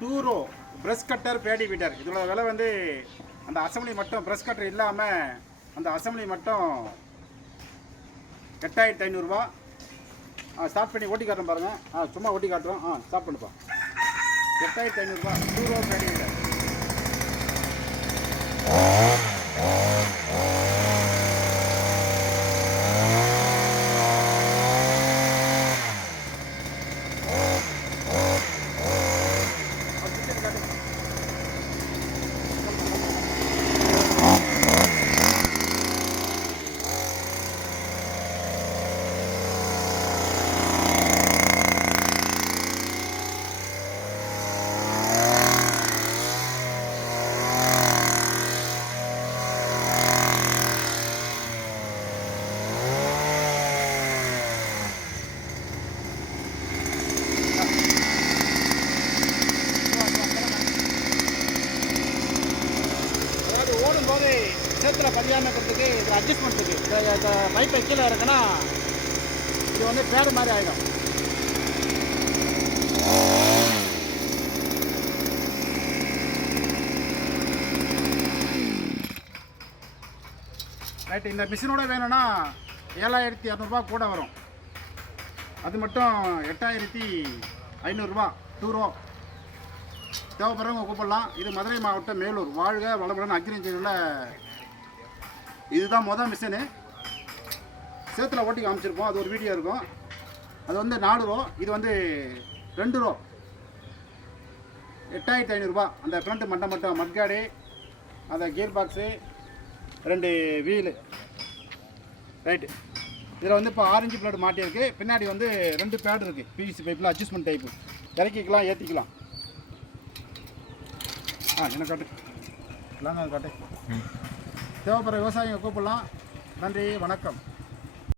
டூரோ brush cutter Bedi weeder. இதோட விலை வந்து அந்த அசம்பிளி மட்டும் ப்ரெஷ் கட்டர் இல்லாமல் அந்த அசம்பிளி மட்டும் 8500 ரூபா. ஸ்டார்ட் பண்ணி ஓட்டி காட்டுறோம் பாருங்கள். சும்மா ஓட்டி காட்டுறோம். ஸ்டார்ட் பண்ணுப்பா. 8500 ரூபா டூரோ பேடி வீட்டர். ஓடும்போது சேத்துல பதியாமக்கிறதுக்கு இதில் அட்ஜஸ்ட்மெண்ட்டுக்கு இந்த பைப்பை கீழே இருக்குன்னா இது வந்து பேடு மாதிரி ஆகிடும். ரைட்டு. இந்த மிஷினோட வேணும்னா 7200 கூட வரும். அது மட்டும் 8500 டூரோ. தேவைப்படுறவங்க கூப்பிடலாம். இது மதுரை மாவட்டம் மேலூர். வாழ்க வளமுடன் அக்ரிகல்ச்சரில் இதுதான் மொதல் மிஷினு. சேத்துல ஓட்டி காமிச்சிருப்போம். அது ஒரு வீடியோ இருக்கும். அது வந்து 4 ரோ. இது வந்து 2 ரோ. 8500 அந்த ஃப்ரண்ட்டு மட்டும் மட்காடு, அந்த கியர் பாக்ஸு, 2 வீலு. ரைட்டு. இதில் வந்து இப்போ ஆரஞ்சு பிளேடு மாட்டியிருக்கு. பின்னாடி வந்து 2 பேடு இருக்குது. பிவிசி பைப்பில் அட்ஜஸ்ட்மெண்ட் டைப்பு. இறக்கிக்கலாம், ஏற்றிக்கலாம். என்ன காட்டு இல்லைங்க, அது காட்டு. தேவைப்படுற விவசாயிங்க கூப்பிடலாம். நன்றி, வணக்கம்.